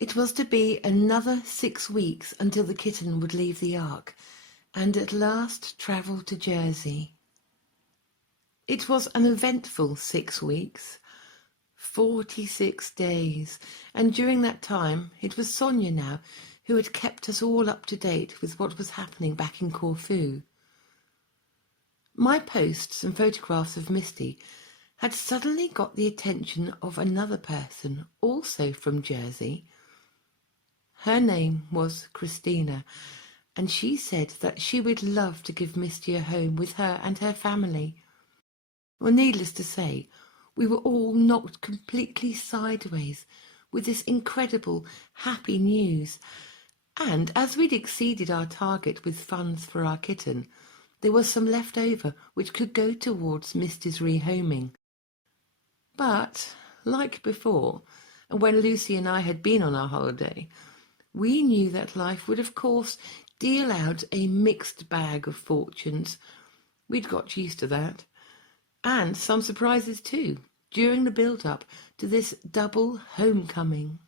It was to be another 6 weeks until the kitten would leave the Ark and at last travel to Jersey. It was an eventful 6 weeks, 46 days, and during that time it was Sonia now who had kept us all up to date with what was happening back in Corfu. My posts and photographs of Misty had suddenly got the attention of another person, also from Jersey. Her name was Christina, and she said that she would love to give Misty a home with her and her family. Well, needless to say, we were all knocked completely sideways with this incredible, happy news. And as we'd exceeded our target with funds for our kitten, there was some left over which could go towards Misty's rehoming. But, like before, when Lucy and I had been on our holiday, we knew that life would of course deal out a mixed bag of fortunes. We'd got used to that. And some surprises too, during the build-up to this double homecoming.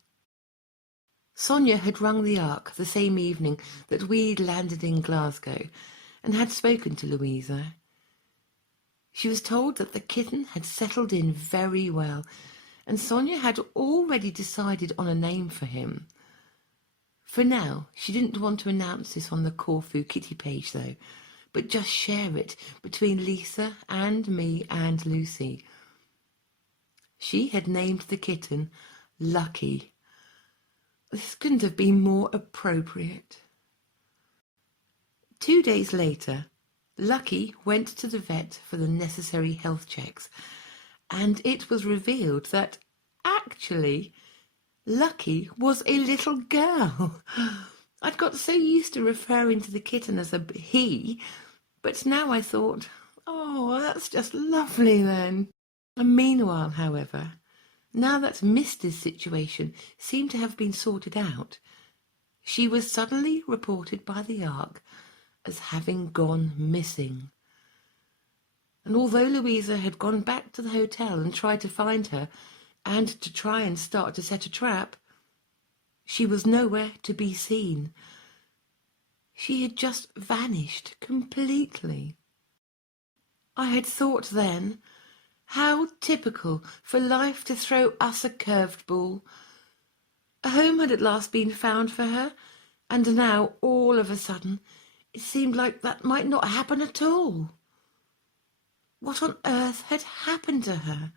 Sonia had rung the Ark the same evening that we'd landed in Glasgow and had spoken to Louisa. She was told that the kitten had settled in very well, and Sonia had already decided on a name for him. For now, she didn't want to announce this on the Corfu Kitty page though, but just share it between Lisa and me and Lucy. She had named the kitten Lucky. This couldn't have been more appropriate. 2 days later, Lucky went to the vet for the necessary health checks, and it was revealed that actually Lucky was a little girl. I'd got so used to referring to the kitten as a he, but now I thought, oh, that's just lovely then. And meanwhile, however, now that Misty's situation seemed to have been sorted out, she was suddenly reported by the Ark as having gone missing. And although Louisa had gone back to the hotel and tried to find her, and to try and start to set a trap, she was nowhere to be seen. She had just vanished completely. I had thought then, how typical for life to throw us a curved ball. A home had at last been found for her, and now, all of a sudden, it seemed like that might not happen at all. What on earth had happened to her?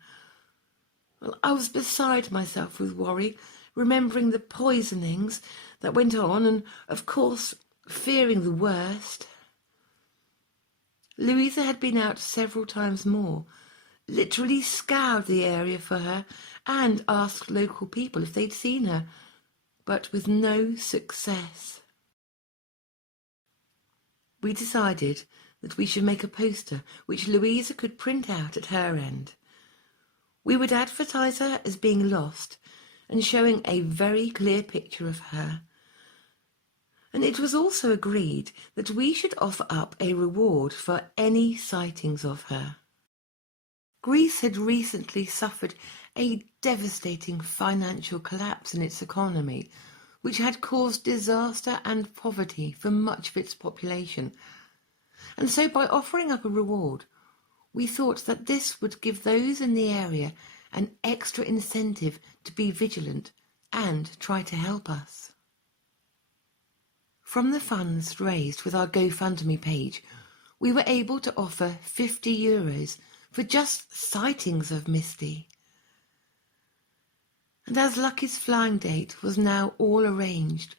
Well, I was beside myself with worry, remembering the poisonings that went on and, of course, fearing the worst. Louisa had been out several times more, literally scoured the area for her and asked local people if they'd seen her, but with no success. We decided that we should make a poster which Louisa could print out at her end. We would advertise her as being lost and showing a very clear picture of her. And it was also agreed that we should offer up a reward for any sightings of her. Greece had recently suffered a devastating financial collapse in its economy, which had caused disaster and poverty for much of its population. And so by offering up a reward, we thought that this would give those in the area an extra incentive to be vigilant and try to help us. From the funds raised with our GoFundMe page, we were able to offer €50 for just sightings of Misty. And as Lucky's flying date was now all arranged,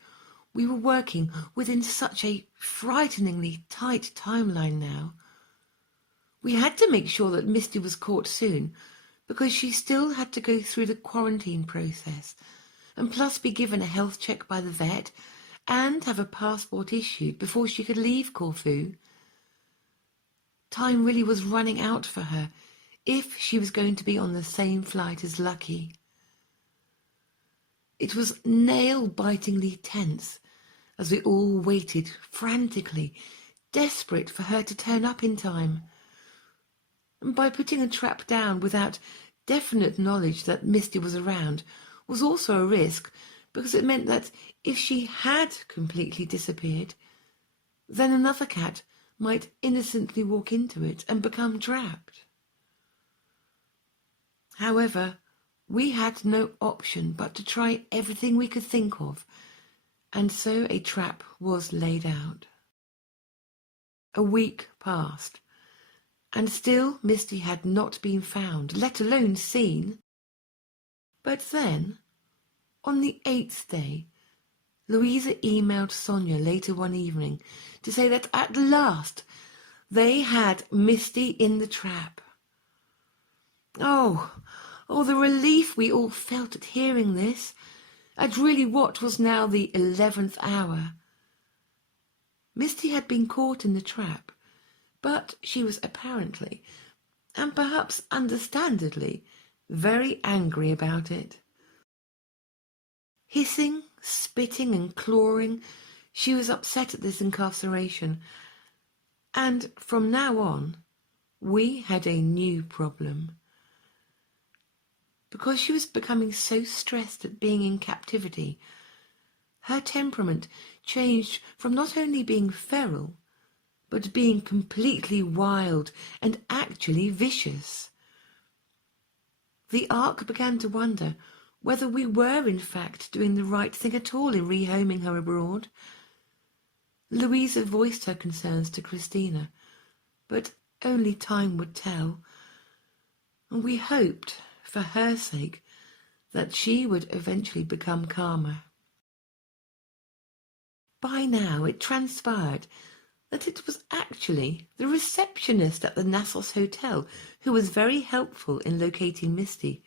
we were working within such a frighteningly tight timeline now. We had to make sure that Misty was caught soon, because she still had to go through the quarantine process, and plus be given a health check by the vet, and have a passport issued before she could leave Corfu. Time really was running out for her, if she was going to be on the same flight as Lucky. It was nail-bitingly tense, as we all waited frantically, desperate for her to turn up in time. And by putting a trap down without definite knowledge that Misty was around was also a risk, because it meant that if she had completely disappeared, then another cat might innocently walk into it and become trapped. However, we had no option but to try everything we could think of, and so a trap was laid out. A week passed, and still Misty had not been found, let alone seen. But then, on the 8th day, Louisa emailed Sonia later one evening to say that at last they had Misty in the trap. Oh, the relief we all felt at hearing this, at really what was now the 11th hour. Misty had been caught in the trap, but she was apparently, and perhaps understandably, very angry about it. Hissing, spitting and clawing, she was upset at this incarceration, and from now on we had a new problem. Because she was becoming so stressed at being in captivity, her temperament changed from not only being feral, but being completely wild and actually vicious. The Ark began to wonder whether we were in fact doing the right thing at all in rehoming her abroad. Louisa voiced her concerns to Christina, but only time would tell. And we hoped, for her sake, that she would eventually become calmer. By now it transpired that it was actually the receptionist at the Nassos Hotel who was very helpful in locating Misty,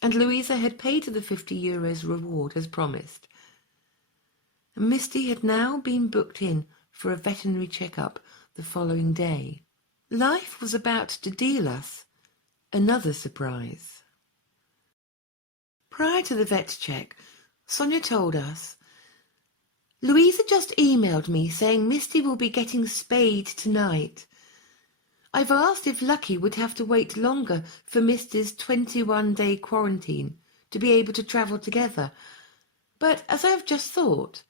and Louisa had paid her the €50 reward as promised. Misty had now been booked in for a veterinary checkup the following day. Life was about to deal us another surprise. Prior to the vet check, Sonia told us, "Louisa just emailed me saying Misty will be getting spayed tonight. I've asked if Lucky would have to wait longer for Misty's 21-day quarantine to be able to travel together. But as I've just thought,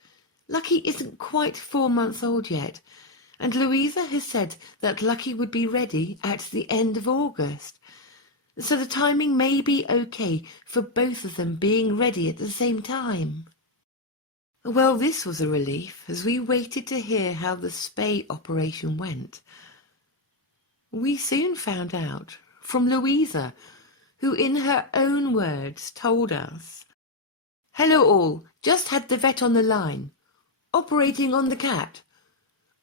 Lucky isn't quite 4 months old yet, and Louisa has said that Lucky would be ready at the end of August. So the timing may be okay for both of them being ready at the same time." Well, this was a relief as we waited to hear how the spay operation went. We soon found out from Louisa, who in her own words told us, "Hello all, just had the vet on the line, operating on the cat,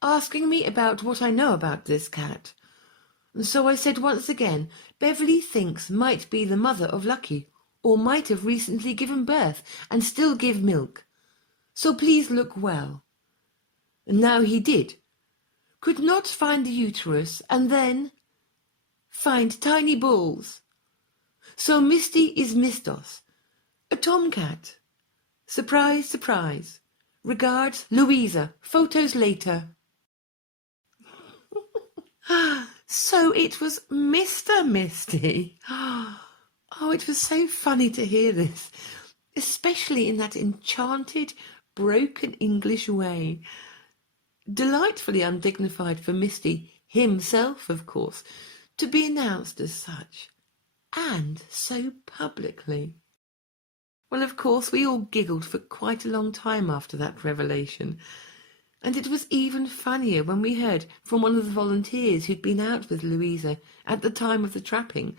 asking me about what I know about this cat. And so I said once again, Beverly thinks might be the mother of Lucky, or might have recently given birth and still give milk. So please look well." And now he did. Could not find the uterus, and then find tiny balls. So Misty is Mistos, a tomcat. Surprise, surprise. Regards, Louisa. Photos later. So it was Mr. Misty. Oh, it was so funny to hear this, especially in that enchanted, broken English way. Delightfully undignified for Misty, himself, of course, to be announced as such, and so publicly. Well, of course, we all giggled for quite a long time after that revelation. And it was even funnier when we heard from one of the volunteers who'd been out with Louisa at the time of the trapping,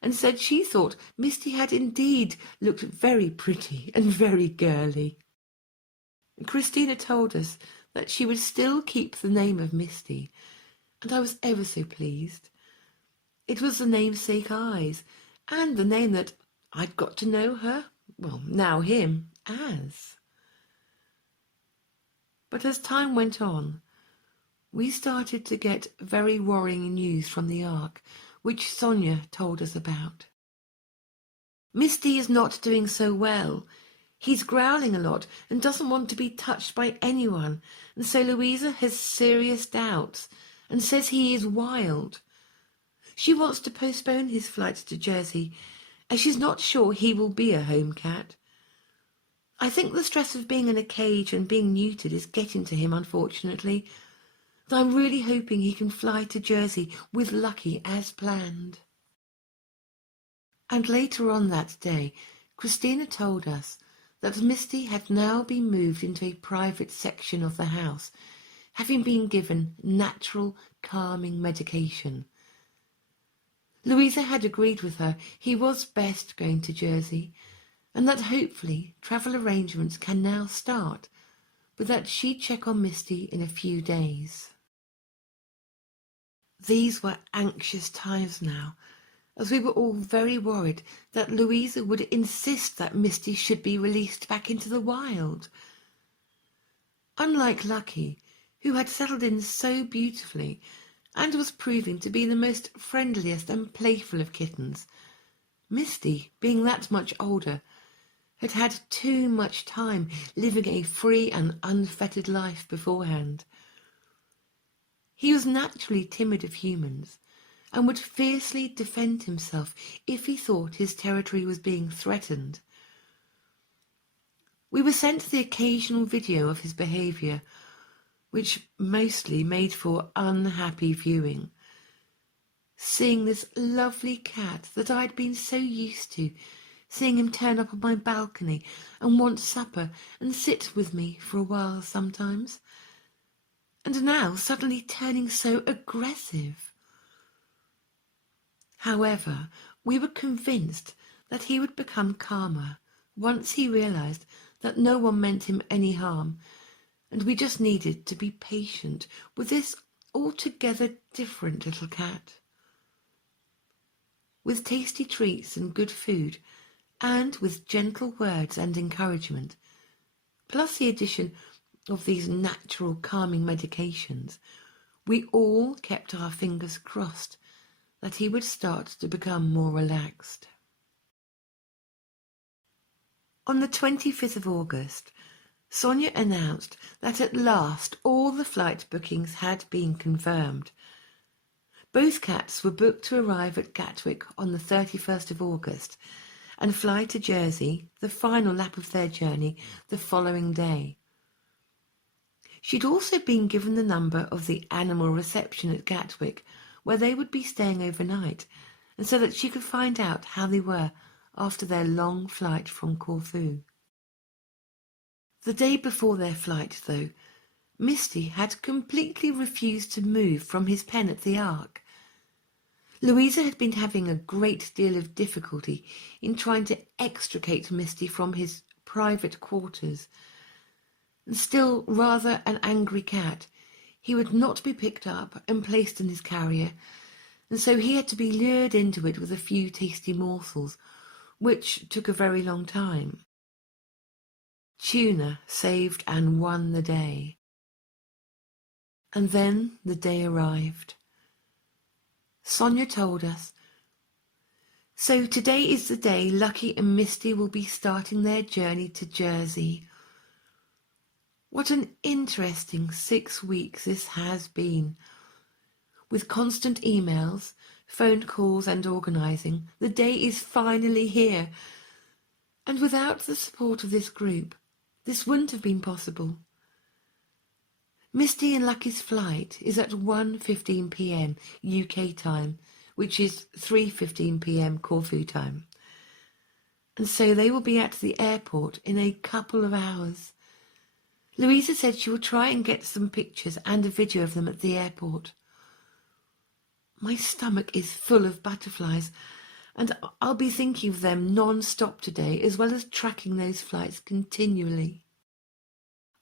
and said she thought Misty had indeed looked very pretty and very girly. Christina told us that she would still keep the name of Misty, and I was ever so pleased. It was the namesake eyes, and the name that I'd got to know her, well, now him, as. But as time went on, we started to get very worrying news from the Ark, which Sonia told us about. Misty is not doing so well. He's growling a lot and doesn't want to be touched by anyone, and so Louisa has serious doubts and says he is wild. She wants to postpone his flight to Jersey, as she's not sure he will be a home cat. I think the stress of being in a cage and being neutered is getting to him, unfortunately. But I'm really hoping he can fly to Jersey with Lucky as planned. And later on that day, Christina told us that Misty had now been moved into a private section of the house, having been given natural calming medication. Louisa had agreed with her he was best going to Jersey, and that hopefully travel arrangements can now start, but that she'd check on Misty in a few days. These were anxious times now, as we were all very worried that Louisa would insist that Misty should be released back into the wild. Unlike Lucky, who had settled in so beautifully and was proving to be the most friendliest and playful of kittens, Misty, being that much older, had had too much time living a free and unfettered life beforehand. He was naturally timid of humans, and would fiercely defend himself if he thought his territory was being threatened. We were sent the occasional video of his behaviour, which mostly made for unhappy viewing. Seeing this lovely cat that I had been so used to, seeing him turn up on my balcony and want supper and sit with me for a while sometimes, and now suddenly turning so aggressive. However, we were convinced that he would become calmer once he realised that no one meant him any harm, and we just needed to be patient with this altogether different little cat. With tasty treats and good food, and with gentle words and encouragement, plus the addition of these natural calming medications, we all kept our fingers crossed that he would start to become more relaxed. On the 25th of August, Sonia announced that at last all the flight bookings had been confirmed. Both cats were booked to arrive at Gatwick on the 31st of August and fly to Jersey, the final lap of their journey, the following day. She'd also been given the number of the animal reception at Gatwick, where they would be staying overnight, and so that she could find out how they were after their long flight from Corfu. The day before their flight, though, Misty had completely refused to move from his pen at the Ark. Louisa had been having a great deal of difficulty in trying to extricate Misty from his private quarters, and still rather an angry cat, he would not be picked up and placed in his carrier, and so he had to be lured into it with a few tasty morsels, which took a very long time. Tuna saved and won the day. And then the day arrived. Sonia told us, "So today is the day Lucky and Misty will be starting their journey to Jersey." What an interesting 6 weeks this has been. With constant emails, phone calls and organising, the day is finally here. And without the support of this group, this wouldn't have been possible. Misty and Lucky's flight is at 1:15 p.m. UK time, which is 3:15 p.m. Corfu time. And so they will be at the airport in a couple of hours. Louisa said she will try and get some pictures and a video of them at the airport. My stomach is full of butterflies, and I'll be thinking of them non-stop today, as well as tracking those flights continually.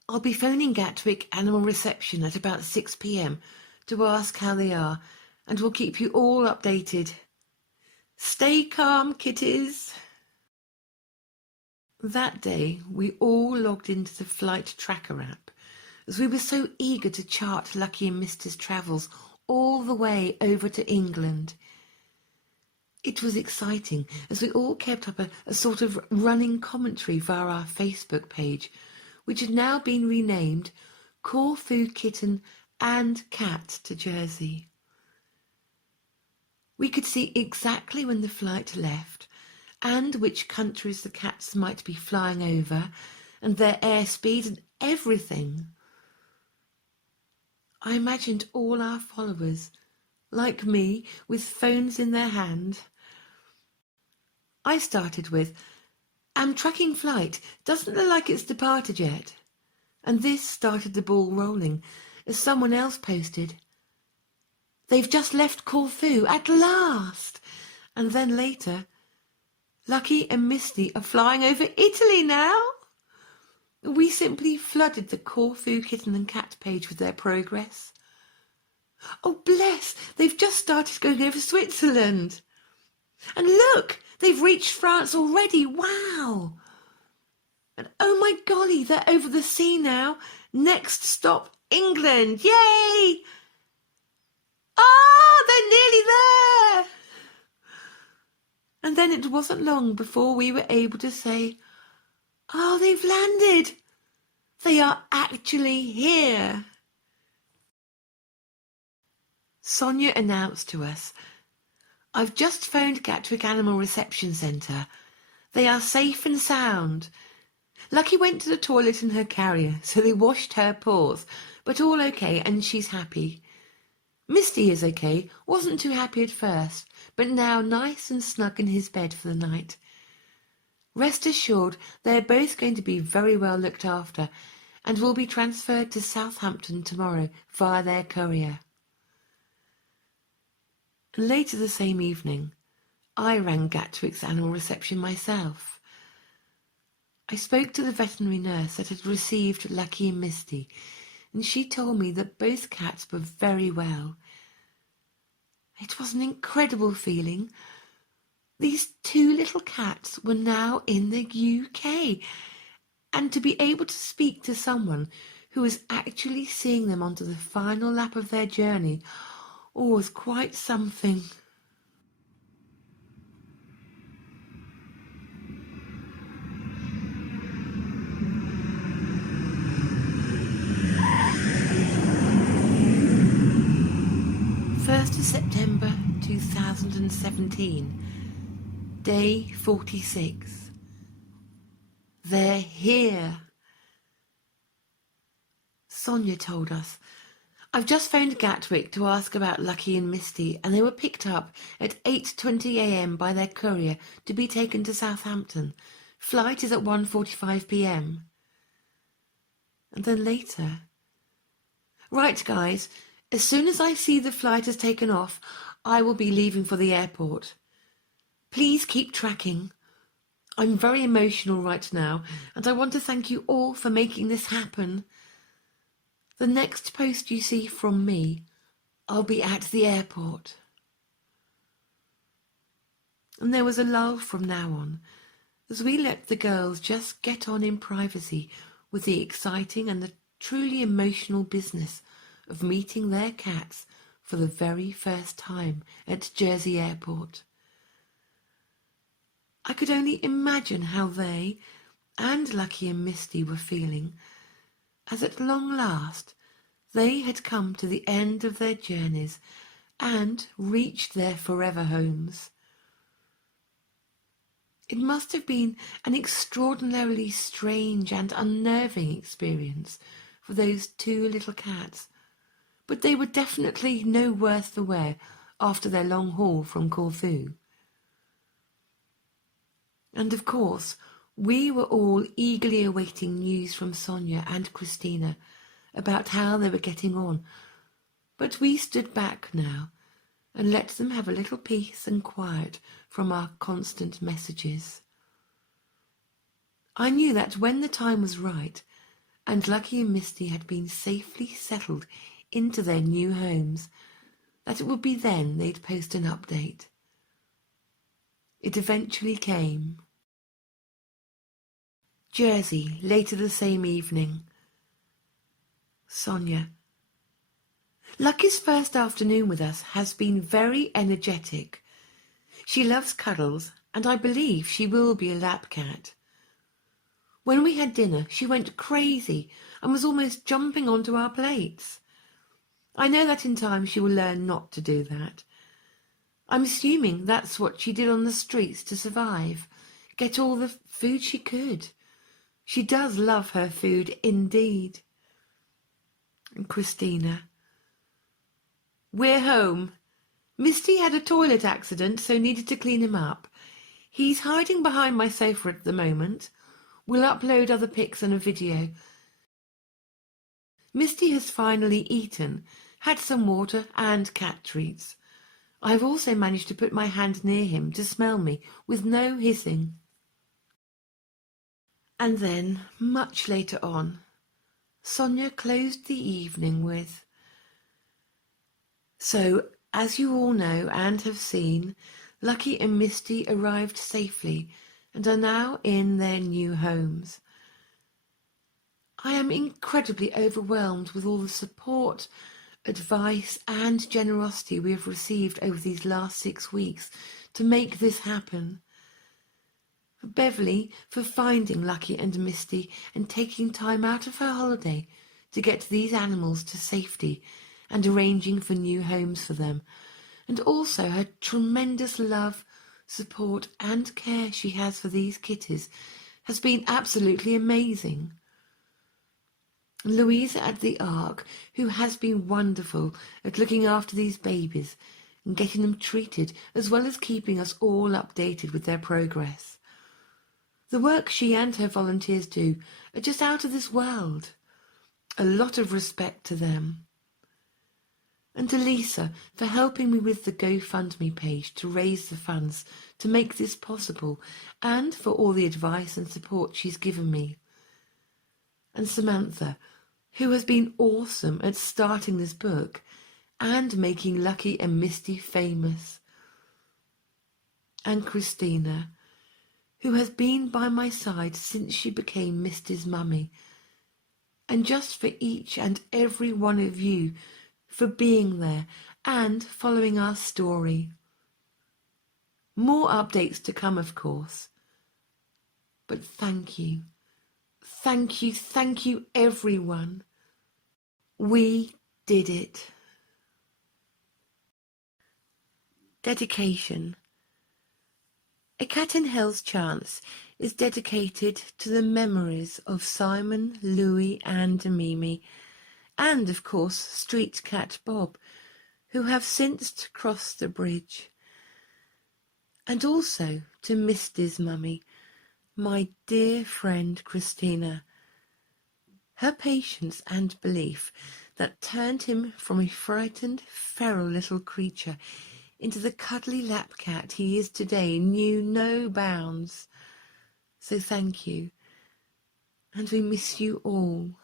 I'll be phoning Gatwick Animal Reception at about 6 p.m. to ask how they are, and we'll keep you all updated. Stay calm, kitties. That day, we all logged into the Flight Tracker app, as we were so eager to chart Lucky and Misty's travels all the way over to England. It was exciting, as we all kept up a sort of running commentary via our Facebook page, which had now been renamed Corfu Kitten and Cat to Jersey. We could see exactly when the flight left and which countries the cats might be flying over, and their airspeed and everything. I imagined all our followers, like me, with phones in their hand. I started with, "I'm tracking flight. Doesn't look like it's departed yet." And this started the ball rolling, as someone else posted, "They've just left Corfu, at last." And then later, "Lucky and Misty are flying over Italy now." We simply flooded the Corfu Kitten and Cat page with their progress. "Oh, bless, they've just started going over Switzerland. And look, they've reached France already, wow. And oh my golly, they're over the sea now. Next stop, England, yay! Ah, they're nearly there." And then it wasn't long before we were able to say, "Oh, they've landed. They are actually here." Sonia announced to us, "I've just phoned Gatwick Animal Reception Centre. They are safe and sound. Lucky went to the toilet in her carrier, so they washed her paws, but all okay and she's happy. Misty is okay, wasn't too happy at first, but now nice and snug in his bed for the night. Rest assured they are both going to be very well looked after and will be transferred to Southampton tomorrow via their courier." And later the same evening, I rang Gatwick's animal reception myself. I spoke to the veterinary nurse that had received Lucky and Misty, and she told me that both cats were very well. It was an incredible feeling. These two little cats were now in the UK, and to be able to speak to someone who was actually seeing them onto the final lap of their journey was quite something. September 2017, day 46. They're here. Sonia told us, "I've just phoned Gatwick to ask about Lucky and Misty, and they were picked up at 8:20 a.m. by their courier to be taken to Southampton. Flight is at 1:45 p.m. And then later, "Right, guys, as soon as I see the flight has taken off, I will be leaving for the airport. Please keep tracking. I'm very emotional right now, and I want to thank you all for making this happen. The next post you see from me, I'll be at the airport." And there was a lull from now on, as we let the girls just get on in privacy with the exciting and the truly emotional business of meeting their cats for the very first time at Jersey Airport. I could only imagine how they and Lucky and Misty were feeling, as at long last they had come to the end of their journeys and reached their forever homes. It must have been an extraordinarily strange and unnerving experience for those two little cats, but they were definitely no worse the wear after their long haul from Corfu. And of course, we were all eagerly awaiting news from Sonia and Christina about how they were getting on, but we stood back now and let them have a little peace and quiet from our constant messages. I knew that when the time was right and Lucky and Misty had been safely settled into their new homes, that it would be then they'd post an update. It eventually came. Jersey, later the same evening. Sonia. Lucky's first afternoon with us has been very energetic. She loves cuddles, and I believe she will be a lap cat. When we had dinner, she went crazy and was almost jumping onto our plates. I know that in time she will learn not to do that. I'm assuming that's what she did on the streets to survive, get all the food she could. She does love her food indeed. And Christina: we're home. Misty had a toilet accident, so needed to clean him up. He's hiding behind my sofa at the moment. We'll upload other pics and a video. Misty has finally eaten, had some water and cat treats. I've also managed to put my hand near him to smell me with no hissing. And then, much later on, Sonia closed the evening with: so, as you all know and have seen, Lucky and Misty arrived safely and are now in their new homes. I am incredibly overwhelmed with all the support, advice and generosity we have received over these last 6 weeks to make this happen. For Beverly for finding Lucky and Misty and taking time out of her holiday to get these animals to safety and arranging for new homes for them, and also her tremendous love, support and care she has for these kitties has been absolutely amazing. Louisa at the Ark, who has been wonderful at looking after these babies and getting them treated, as well as keeping us all updated with their progress. The work she and her volunteers do are just out of this world. A lot of respect to them. And to Lisa for helping me with the GoFundMe page to raise the funds to make this possible, and for all the advice and support she's given me. And Samantha, who has been awesome at starting this book and making Lucky and Misty famous. And Christina, who has been by my side since she became Misty's mummy. And just for each and every one of you for being there and following our story. More updates to come, of course. But thank you. Thank you, thank you, everyone. We did it. Dedication. A Cat in Hell's Chance is dedicated to the memories of Simon, Louie and Mimi, and of course Street Cat Bob, who have since crossed the bridge. And also to Misty's mummy, my dear friend Christina. Her patience and belief that turned him from a frightened, feral little creature into the cuddly lap cat he is today knew no bounds. So thank you, and we miss you all.